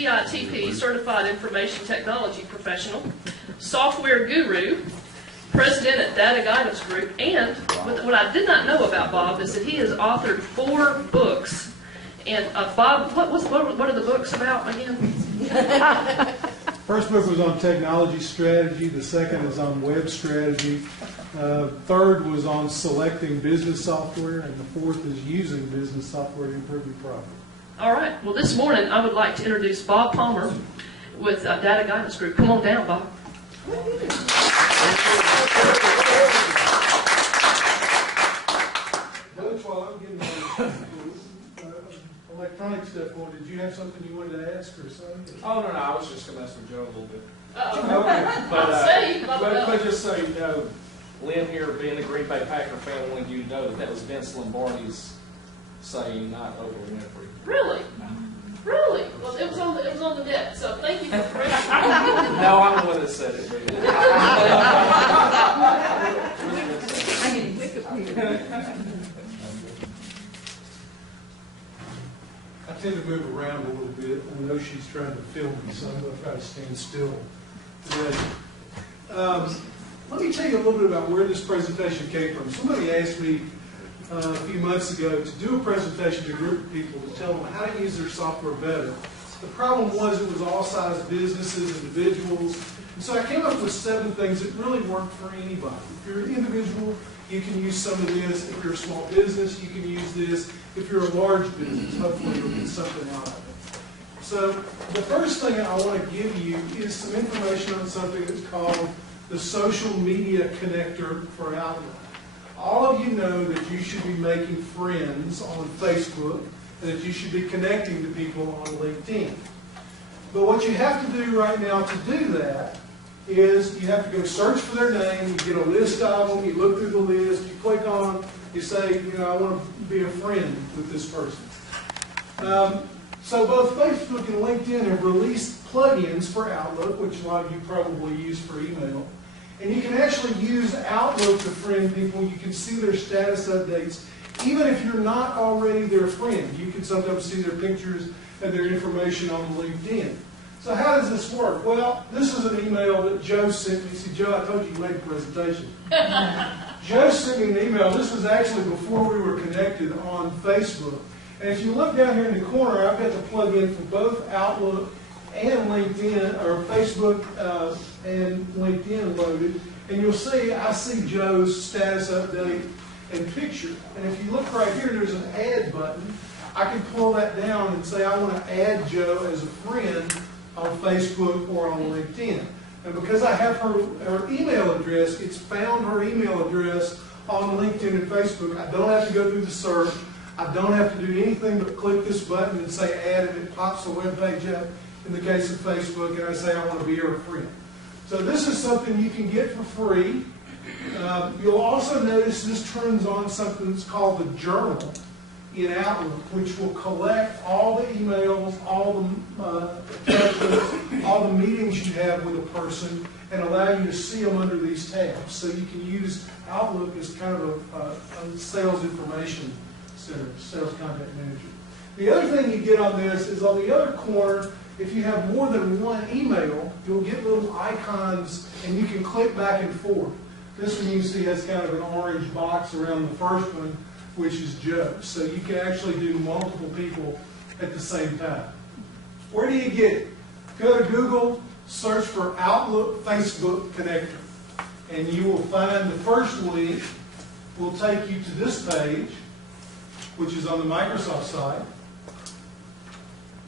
CITP, Certified Information Technology Professional, Software Guru, President at Data Guidance Group, and what I did not know about Bob is that he has authored 4 books. And Bob, what are the books about again? First book was on technology strategy. The second is on web strategy. Third was on selecting business software, and the fourth is using business software to improve your profit. All right. Well, this morning I would like to introduce Bob Palmer with Data Guidance Group. Come on down, Bob. Coach, while I'm getting electronic stuff on, did you have something you wanted to ask or something? Oh, no, I was just going to mess with Joe a little bit. Okay. But just so you know, Lynn here, being a Green Bay Packer fan, wanted you to know that was Vince Lombardi's saying, not Oprah Winfrey. Really? Really? Well, it was on the net, so thank you for correcting me. No, I'm the one that said it. I get a hiccup here. I tend to move around a little bit. I know she's trying to film me, so I'm going to try to stand still today. Let me tell you a little bit about where this presentation came from. Somebody asked me a few months ago to do a presentation to a group of people to tell them how to use their software better. The problem was it was all size businesses, individuals, and so I came up with 7 things that really work for anybody. If you're an individual, you can use some of this. If you're a small business, you can use this. If you're a large business, hopefully you'll get something out of it. So the first thing I want to give you is some information on something that's called the social media connector for Outlook. All of you know that you should be making friends on Facebook and that you should be connecting to people on LinkedIn. But what you have to do right now to do that is you have to go search for their name, you get a list of them, you look through the list, you click on, you say, I want to be a friend with this person. So both Facebook and LinkedIn have released plugins for Outlook, which a lot of you probably use for email. And you can actually use Outlook to friend people. You can see their status updates. Even if you're not already their friend, you can sometimes see their pictures and their information on LinkedIn. So how does this work? Well, this is an email that Joe sent me. See, Joe, I told you made a presentation. Joe sent me an email. This was actually before we were connected on Facebook. And if you look down here in the corner, I've got the plug-in for both Outlook and LinkedIn, or Facebook and LinkedIn loaded. And you'll see, I see Joe's status update and picture. And if you look right here, there's an add button. I can pull that down and say I want to add Joe as a friend on Facebook or on LinkedIn. And because I have her email address, it's found her email address on LinkedIn and Facebook. I don't have to go through the search. I don't have to do anything but click this button and say add, and it pops the web page up in the case of Facebook, and I say I want to be her friend. So this is something you can get for free. You'll also notice this turns on something that's called the journal in Outlook, which will collect all the emails, all the meetings you have with a person, and allow you to see them under these tabs. So you can use Outlook as kind of a sales information center, sales contact manager. The other thing you get on this is on the other corner, if you have more than one email, you'll get little icons and you can click back and forth. This one you see has kind of an orange box around the first one, which is Joe. So you can actually do multiple people at the same time. Where do you get it? Go to Google, search for Outlook Facebook Connector, and you will find the first link will take you to this page, which is on the Microsoft site.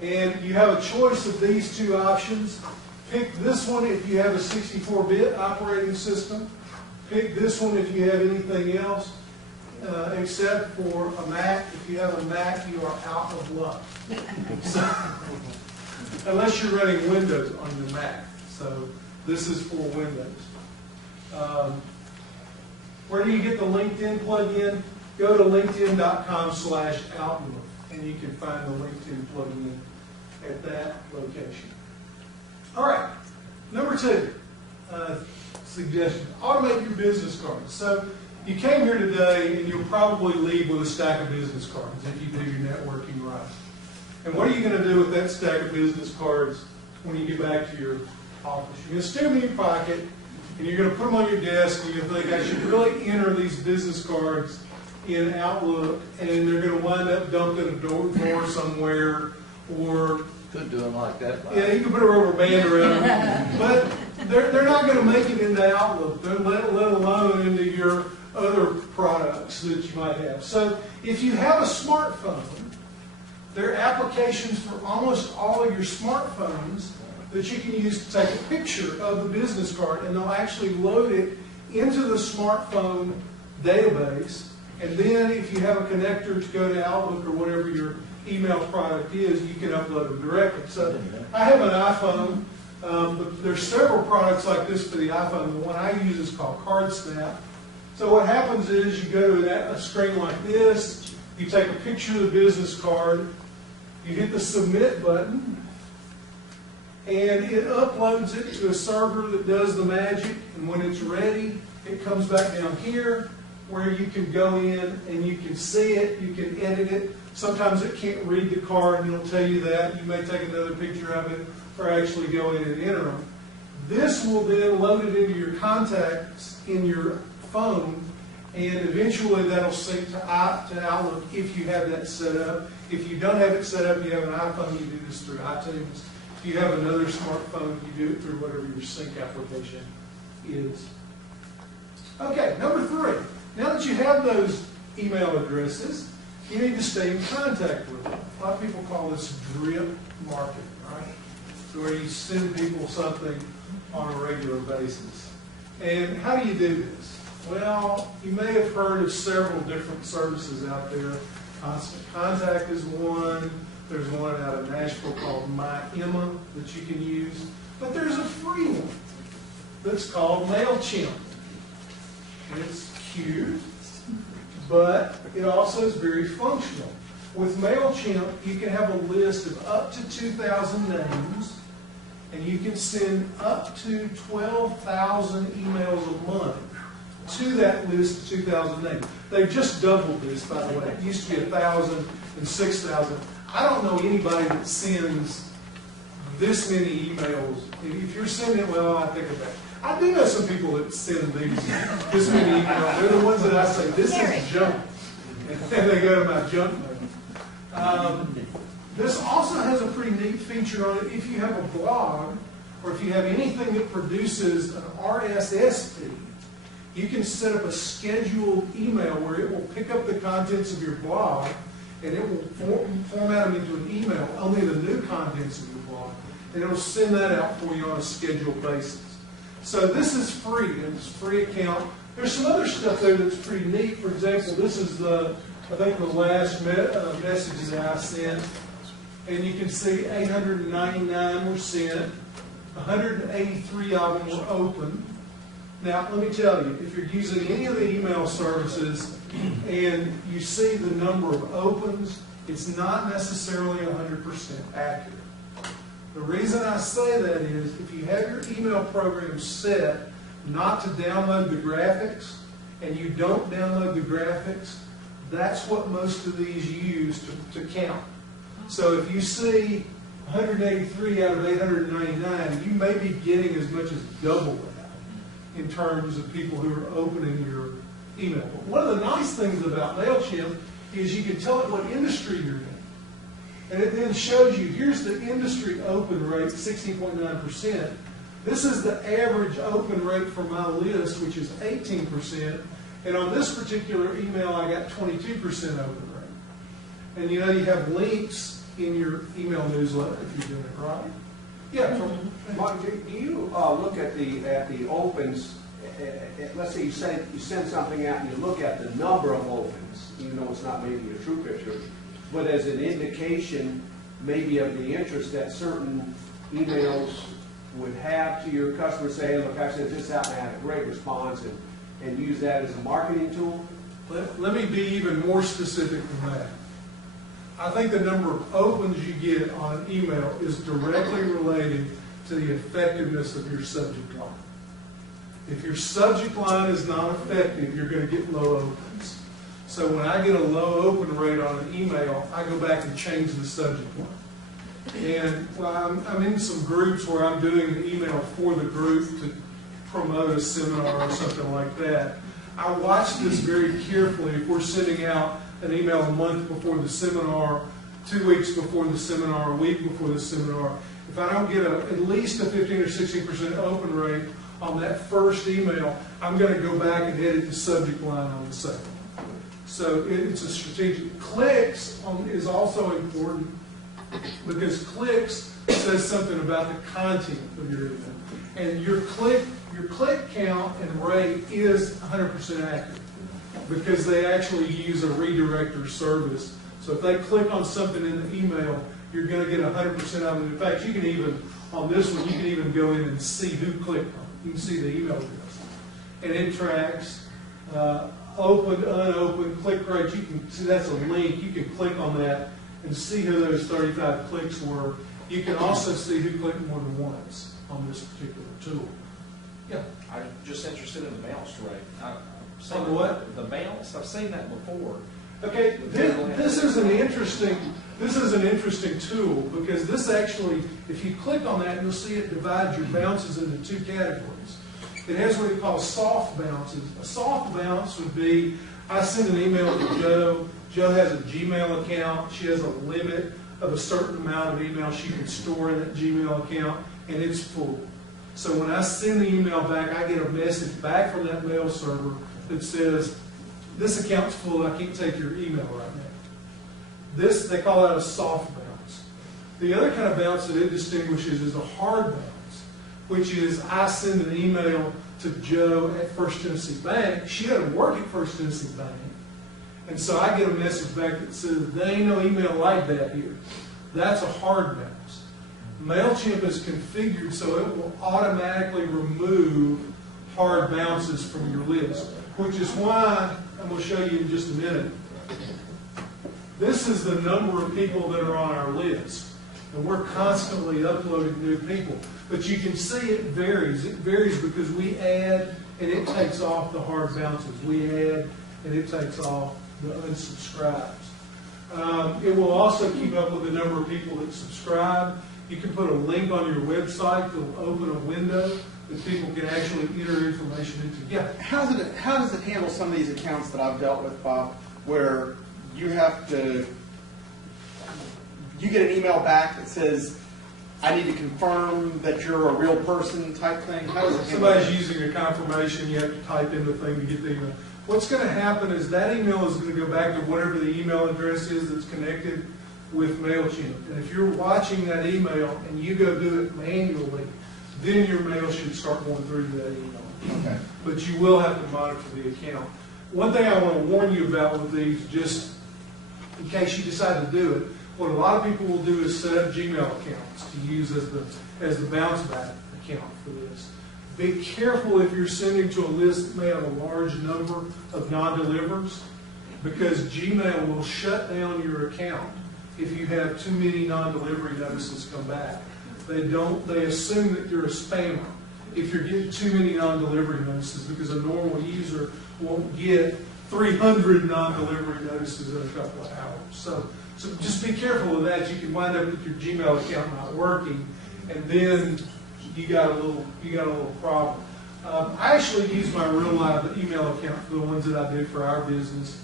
And you have a choice of these 2 options. Pick this one if you have a 64-bit operating system. Pick this one if you have anything else, except for a Mac. If you have a Mac, you are out of luck. So, unless you're running Windows on your Mac. So this is for Windows. Where do you get the LinkedIn plugin? Go to linkedin.com/Outlook, and you can find the LinkedIn plugin at that location. All right, number 2 suggestion: automate your business cards. So you came here today, and you'll probably leave with a stack of business cards if you do your networking right. And what are you going to do with that stack of business cards when you get back to your office? You're going to stick them in your pocket, and you're going to put them on your desk, and you're going to think, I should really enter these business cards in Outlook, and they're going to wind up dumped in a drawer somewhere, or Could do them like that. yeah, you can put a rubber band around them, but they're not going to make it into Outlook, let alone into your other products that you might have. So if you have a smartphone, there are applications for almost all of your smartphones that you can use to take a picture of the business card, and they'll actually load it into the smartphone database. And then if you have a connector to go to Outlook or whatever your email product is, you can upload them directly. So I have an iPhone. But there's several products like this for the iPhone. The one I use is called CardSnap. So what happens is you go to a screen like this, you take a picture of the business card, you hit the submit button, and it uploads it to a server that does the magic, and when it's ready, it comes back down here where you can go in and you can see it, you can edit it. Sometimes it can't read the card and it'll tell you that. You may take another picture of it or actually go in and enter them. This will then load it into your contacts in your phone, and eventually that'll sync to Outlook if you have that set up. If you don't have it set up, you have an iPhone, you do this through iTunes. If you have another smartphone, you do it through whatever your sync application is. Okay, number 3. Now that you have those email addresses, you need to stay in contact with them. A lot of people call this drip marketing, right? So where you send people something on a regular basis. And how do you do this? Well, you may have heard of several different services out there. Constant Contact is one. There's one out of Nashville called MyEmma that you can use. But there's a free one that's called MailChimp. And it's cute, but it also is very functional. With MailChimp, you can have a list of up to 2,000 names, and you can send up to 12,000 emails a month to that list of 2,000 names. They've just doubled this, by the way. It used to be 1,000 and 6,000. I don't know anybody that sends this many emails. If you're sending, well, I think about it. I do know some people that send this many emails. They're the ones that I say, this is junk. And they go to my junk mail. This also has a pretty neat feature on it. If you have a blog, or if you have anything that produces an RSS feed, you can set up a scheduled email where it will pick up the contents of your blog, and it will format them into an email, only the new contents of your blog, and it will send that out for you on a scheduled basis. So this is free, and it's a free account. There's some other stuff there that's pretty neat. For example, this is I think the last message that I sent, and you can see 899 were sent, 183 of them were opened. Now, let me tell you, if you're using any of the email services and you see the number of opens, it's not necessarily 100% accurate. The reason I say that is if you have your email program set not to download the graphics, and you don't download the graphics, that's what most of these use to count. So if you see 183 out of 899, you may be getting as much as double that in terms of people who are opening your email. But one of the nice things about MailChimp is you can tell it what industry you're in. And it then shows you, here's the industry open rate, 16.9%. This is the average open rate for my list, which is 18%. And on this particular email, I got 22% open rate. And you know, you have links in your email newsletter if you're doing it right. Yeah. Mark, do you look at the opens? Let's say you send something out and you look at the number of opens, even though it's not maybe a true picture, but as an indication maybe of the interest that certain emails would have to your customers. Say, hey, look, I sent this out and I had a great response, and use that as a marketing tool? Let me be even more specific than that. I think the number of opens you get on an email is directly related to the effectiveness of your subject line. If your subject line is not effective, you're going to get low opens. So when I get a low open rate on an email, I go back and change the subject line. And I'm in some groups where I'm doing the email for the group to promote a seminar or something like that. I watch this very carefully. If we're sending out an email a month before the seminar, 2 weeks before the seminar, a week before the seminar, if I don't get at least a 15 or 16% open rate on that first email, I'm going to go back and edit the subject line on the second. So it's a strategic. Clicks is also important because clicks says something about the content of your email. And your click count and rate is 100% accurate because they actually use a redirector service. So if they click on something in the email, you're going to get 100% of it. In fact, you can even, on this one, you can even go in and see who clicked on it. You can see the email address. And it tracks opened, unopened, click rate. You can see that's a link. You can click on that and see who those 35 clicks were. You can also see who clicked more than once on this particular tool. Yeah. I'm just interested in the bounce rate. I've seen On the what? The bounce. I've seen that before. Okay, this is an interesting tool because this actually, if you click on that, you'll see it divides your bounces into two categories. It has what it calls soft bounces. A soft bounce would be, I send an email to Joe. Joe has a Gmail account. She has a limit of a certain amount of emails she can store in that Gmail account, and it's full. So when I send the email back, I get a message back from that mail server that says, this account's full, I can't take your email right now. This, they call that a soft bounce. The other kind of bounce that it distinguishes is a hard bounce, which is I send an email to Joe at First Tennessee Bank. She doesn't work at First Tennessee Bank. And so I get a message back that says, there ain't no email like that here. That's a hard bounce. MailChimp is configured so it will automatically remove hard bounces from your list, which is why, I'm going to show you in just a minute, this is the number of people that are on our list. And we're constantly uploading new people. But you can see it varies. It varies because we add and it takes off the hard bounces. We add and it takes off the unsubscribes. It will also keep up with the number of people that subscribe. You can put a link on your website that will open a window that people can actually enter information into. Yeah. How does it handle some of these accounts that I've dealt with, Bob, where you get an email back that says, I need to confirm that you're a real person type thing? How does it handle Somebody's that? using a confirmation, you have to type in the thing to get the email. What's going to happen is that email is going to go back to whatever the email address is that's connected with MailChimp. And if you're watching that email and you go do it manually, then your mail should start going through to that email. Okay. But you will have to monitor the account. One thing I want to warn you about with these, just in case you decide to do it, what a lot of people will do is set up Gmail accounts to use as the bounce back account for this. Be careful if you're sending to a list that may have a large number of non-delivers, because Gmail will shut down your account if you have too many non-delivery notices come back. They assume that you're a spammer if you're getting too many non-delivery notices, because a normal user won't get 300 non-delivery notices in a couple of hours. So just be careful of that. You can wind up with your Gmail account not working, and then you got a little problem. I actually use my real live email account for the ones that I do for our business.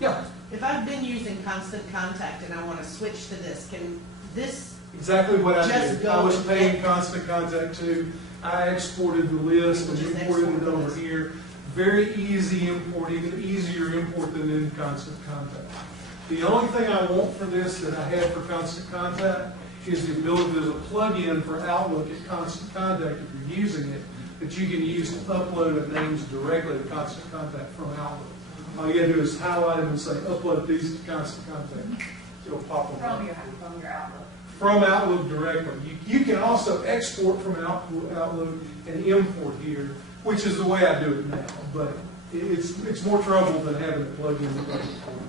Yeah. If I've been using Constant Contact and I want to switch to this, can this Exactly what I just did. go I was and paying get- Constant Contact too. I exported the list and Just imported export it the over list. here. Very easy import, even easier import than in Constant Contact. The only thing I want for this that I had for Constant Contact is the ability, there's a plug-in for Outlook at Constant Contact if you're using it, that you can use to upload the names directly to Constant Contact from Outlook. All you gotta do is highlight them and say, upload these to Constant Contact. It'll pop them up. From your Outlook. From Outlook directly. You can also export from Outlook and import here, which is the way I do it now. But it's more trouble than having a plug-in that does it for you.